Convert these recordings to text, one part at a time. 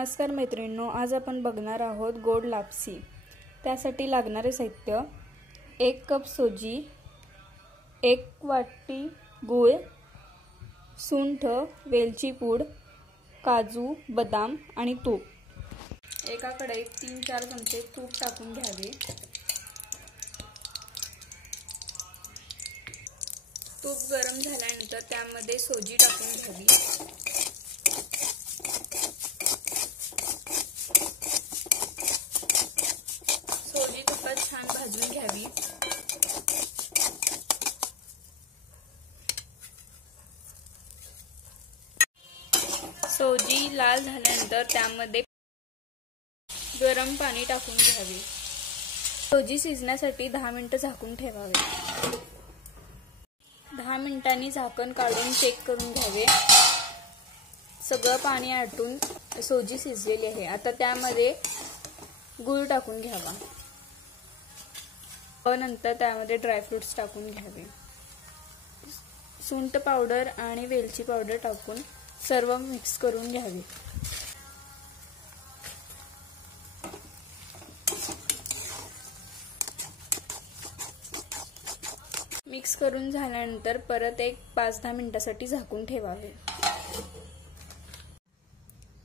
नमस्कार मैत्रिणींनो, आज आपण बघणार आहोत गोड लापसी। त्यासाठी लागणारे साहित्य 1 कप सोजी, 1 वाटी गूळ, सुंठ, वेलची पूड, काजू, बदाम आणि तूप। एका कढईत 3-4 चमचे तूप टाकून घ्यावे। तूप गरम झाल्यानंतर त्यामध्ये सोजी टाकून घ्यावी। सोजी तुपात छान भाजून घ्यावी। सोजी लाल झाल्यानंतर त्यामध्ये गरम पाणी टाकून घ्यावे। सोजी शिजण्यासाठी 10 मिनिटे झाकून ठेवावे। 10 मिनिटांनी झाकण काढून चेक करून घ्यावे। सगळं पाणी आटून सोजी शिजलेली आहे। आता त्यामध्ये गूळ टाकून घ्यावा व नंतर त्यामध्ये ड्रायफ्रुट्स टाकून घ्यावे। सुंठ पावडर आणि वेलची पावडर टाकून सर्व मिक्स करून घ्यावे। मिक्स करून झाल्यानंतर परत 5-10 मिनिटांसाठी झाकून ठेवावे।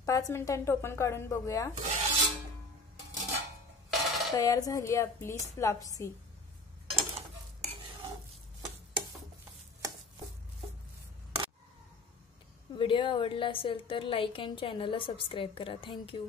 5 मिनिटांनी टोपण काढून बघूया। तयार झाली आपली लापसी। व्हिडिओ आवडला असेल तर लाईक आणि चॅनलला सबस्क्राईब करा। थँक्यू।